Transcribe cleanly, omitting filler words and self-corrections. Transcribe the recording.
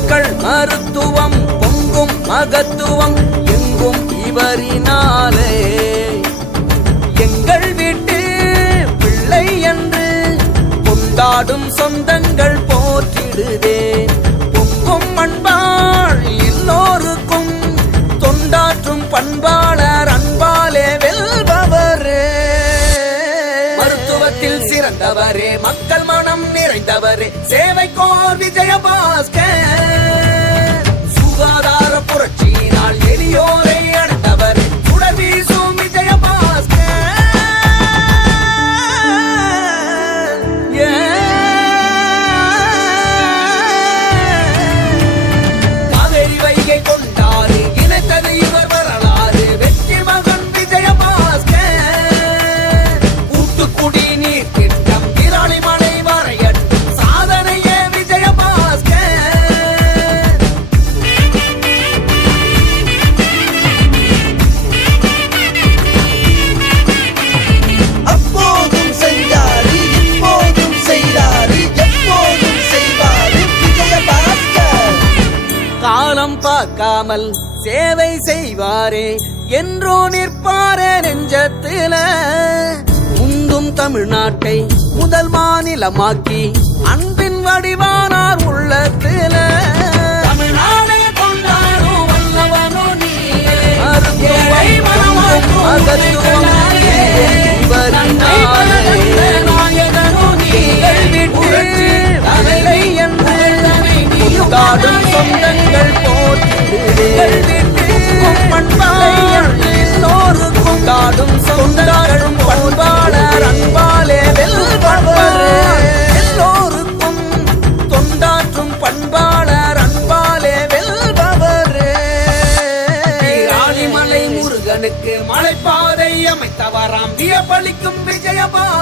மக்கள் மருத்துவம் பொங்கும் மகத்துவம் எங்கும் இவரினாலே. எங்கள் வீட்டு பிள்ளை என்று கொண்டாடும் சொந்தங்கள் போற்றிடுதே. பொங்கும் அன்பாள் எல்லோருக்கும் தொண்டாற்றும் பண்பாளர் அன்பாலே வெல்பவரே. மருத்துவத்தில் சிறந்தவரே, மக்கள் மனம் நிறைந்தவரே, சேவைக்கோர் விஜயபாஸ்கர். சுகாதார புரட்சியினால் எளியோரை அடைந்தவரே, சுடர் வீசும் விஜயபாஸ்கர். காவேரி வைகை கொண்டாரு இணைத்தது இவர் வரலாறு. வெற்றி மகன் விஜயபாஸ்கர். கூட்டுக்குடி நீர் திட்டம் திராளிமலை வரையட்டும் சாதனையே விஜயபாஸ்கர். அப்போதும் செஞ்சாரு, இப்போதும் செய்றாரு, எப்போதும் செய்வாரு விஜயபாஸ்கர். காலம் பார்க்காமல் சேவை செய்வாரே, என்றோ நிற்பாரே நெஞ்சத்தில. முந்தும் தமிழ்நாட்டை முதல் மாநிலமாக்கி அன்பின் வடிவானார் உள்ளத்தில. தமிழ்நாடே கொண்டாடும் வல்லவனோ நீயே. மருத்துவம் மகத்துவம் இவரினாலே. நாயகனோ நீங்கள் விட்டு தலைமை என்று கொண்டாடும் சொந்தங்கள் கொண்டாடும் சொந்தங்களும் பண்பாளர் அன்பாலே வெல்பவரே. எல்லோருக்கும் தொண்டாற்றும் பண்பாளர் அன்பாலே வெல்பவரே. ராணிமலை முருகனுக்கு மலைப்பாதை அமைத்தவராம் வியப்பளிக்கும் விஜயபாஸ்கர்.